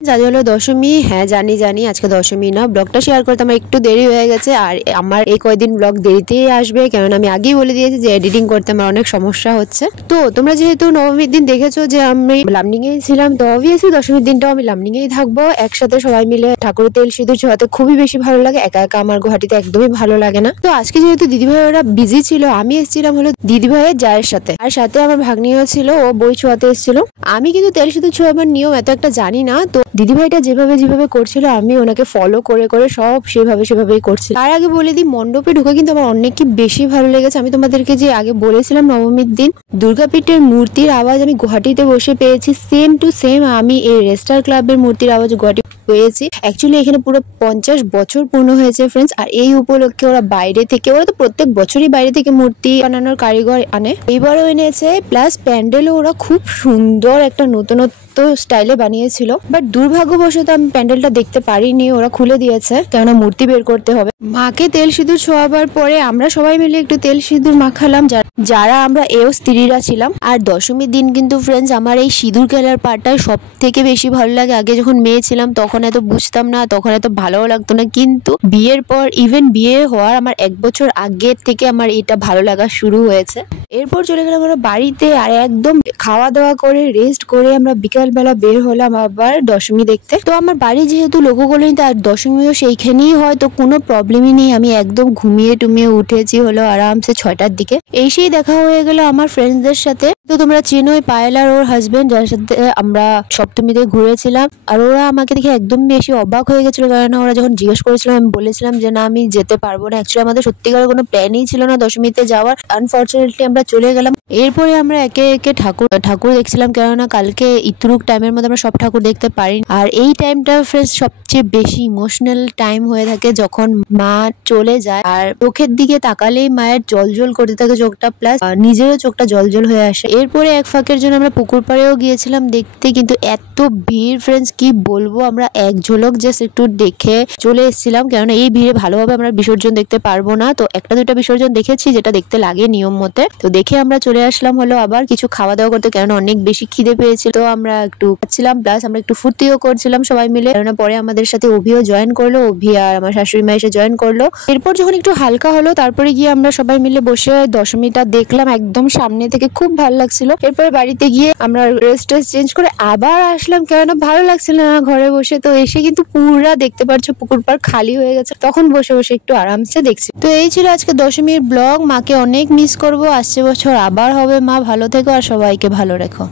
আজ হলো দশমী। হ্যাঁ জানি জানি আজকে দশমী না, ব্লগটা শেয়ার করতে আমার একটু দেরি হয়ে গেছে। আর আমার এই কয়দিন ব্লগ দেরিতেই আসবে, কারণ আমি আগেই বলে দিয়েছি যে এডিটিং করতে আমার অনেক সমস্যা হচ্ছে। তো তোমরা যেহেতু নবমীর দিন দেখেছো যে আমি লামডিং এ ছিলাম, তো অবভিয়াসলি দশমীর দিনটাও আমি লামডিং এই থাকবো। একসাথে সবাই মিলে ঠাকুরের তেল সিঁদুর ছোঁয়াতে খুবই বেশি ভালো লাগে। একা একা আমার গুয়াহাটিতে একদমই ভালো লাগে না। তো আজকে যেহেতু দিদিভাই ওরা বিজি ছিল, আমি এসেছিলাম হলো দিদিভাইয়ের জায়ের সাথে, আর সাথে আমার ভাগ্নিও ছিল, ও বই ছোঁয়াতে এসেছিল। আমি কিন্তু তেল সিঁদুর ছোঁয়াবার নিয়ম এত একটা জানি না, তো দিদিভাইটা যেভাবে করছিল আমি ওনাকে ফলো করে করে সব সেভাবেই করছি। তার আগে বলে দিই, মণ্ডপে ঢুকে কিন্তু আমার অনেক কি বেশি ভালো লেগেছে। আমি তোমাদেরকে যে আগে বলেছিলাম নবমীর দিন দুর্গাপীঠের মূর্তির আওয়াজ আমি গুয়াহাটিতে বসে পেয়েছি, সেম টু সেম আমি এই রেস্টার ক্লাবের মূর্তির আওয়াজ গুয়াহাটি পেয়েছি। অ্যাকচুয়ালি এখানে পুরো 50 বছর পূর্ণ হয়েছে ফ্রেন্ডস। আর এই উপলক্ষে ওরা বাইরে থেকে, ওরা তো প্রত্যেক বছরই বাইরে থেকে মূর্তি বানানোর কারিগর আনে, এইবারও এনেছে। প্লাস প্যান্ডেলও ওরা খুব সুন্দর একটা নতুনত্ব স্টাইলে বানিয়েছিল। বাট দুর্ভাগ্যবশত আমি প্যান্ডেলটা দেখতে পারিনি, ওরা খুলে দিয়েছে, কেননা মূর্তি বের করতে হবে। মাকে তেল সিঁদুর ছোঁয়াবার পরে আমরা সবাই মিলে একটু তেল সিঁদুর মাখালাম, যারা আমরা এও স্ত্রীরা ছিলাম। আর দশমীর দিন কিন্তু ফ্রেন্ডস আমার এই সিঁদুর খেলার পার্টটাই সব থেকে বেশি ভালো লাগে। আগে যখন মেয়ে ছিলাম তখন এত বুঝতাম না, তখন এত ভালোও লাগতো না, কিন্তু বিয়ের পর, ইভেন বিয়ে হওয়ার আমার 1 বছর আগের থেকে আমার এটা ভালো লাগা শুরু হয়েছে। এরপর চলে গেলাম আমরা বাড়িতে, আর একদম খাওয়া দাওয়া করে রেস্ট করে আমরা বিকালবেলা বের হলাম আবার দশমী দেখতে। তো আমার বাড়ি যেহেতু লোককলোনিতে, আর দশমীও সেইখানেই হয়, তো কোনো প্রবলেমই নেই। আমি একদম ঘুমিয়ে টুমিয়ে উঠেছি হলো আরামসে 6টার দিকে। এসেই দেখা হয়ে গেল আমার ফ্রেন্ডসদের সাথে। তো তোমরা চেনোই পায়েল আর ওর হাজবেন্ড, যার সাথে আমরা সপ্তমীতে ঘুরেছিলাম। আর ওরা আমাকে দেখে একদম বেশি অবাক হয়ে গেছিল, কারণ ওরা যখন জিজ্ঞেস করেছিলাম আমি বলেছিলাম যে না আমি যেতে পারবো না। অ্যাকচুয়ালি আমাদের সত্যিকার কোনো প্ল্যানই ছিল না দশমীতে যাওয়ার, আনফর্চুনেটলি আমরা চলে গেলাম। এরপরে আমরা একে একে ঠাকুর দেখছিলাম, কেননা কালকে ইতরুক টাইমের মধ্যে আমরা সব ঠাকুর দেখতে পারি। আর এই টাইমটা ফ্রেন্ডস সবচেয়ে বেশি ইমোশনাল টাইম হয়ে থাকে, যখন মা চলে যায় আর চোখের দিকে তাকালেই মায়ের জল করতে থাকে চোখটা, প্লাস নিজেরও চোখটা জল হয়ে আসে। এরপরে এক ফাঁকের জন্য আমরা পুকুর পাড়েও গিয়েছিলাম দেখতে, কিন্তু এত ভিড় ফ্রেন্ডস কি বলবো, আমরা এক ঝলক জাস্ট একটু দেখে চলে এসেছিলাম, কেননা এই ভিড়ে ভালোভাবে আমরা বিসর্জন দেখতে পারবো না। তো একটা দুটা বিসর্জন দেখেছি যেটা দেখতে লাগে নিয়ম মতে, তো দেখে আমরা চলে আসলাম হলো আবার কিছু খাওয়া দাওয়া করতে, কেননা অনেক বেশি খিদে পেয়েছিল। তো আমরা একটু খাচ্ছিলাম, প্লাস আমরা একটু ফুর্তিও করছিলাম সবাই মিলে, কেননা পরে আমাদের সাথে অভিও জয়েন করলো, অভি আর আমার শাশুড়ি মা এসে জয়েন করলো। এরপর যখন একটু হালকা হলো তারপরে গিয়ে আমরা সবাই মিলে বসে দশমীটা দেখলাম একদম সামনে থেকে, খুব ভালো লাগছিল। এরপরে বাড়িতে গিয়ে আমরা ড্রেস চেঞ্জ করে আবার আসলাম, কেননা ভালো লাগছিল না ঘরে বসে। তো এসে কিন্তু পুরা দেখতে পাচ্ছ পুকুর পাড় খালি হয়ে গেছে, তখন বসে বসে একটু আরামসে দেখছি। তো এই ছিল আজকে দশমীর ব্লগ। মাকে অনেক মিস করবো, আসছে বছর আবার হবে। মা ভালো থেকো আর সবাইকে ভালো রেখো।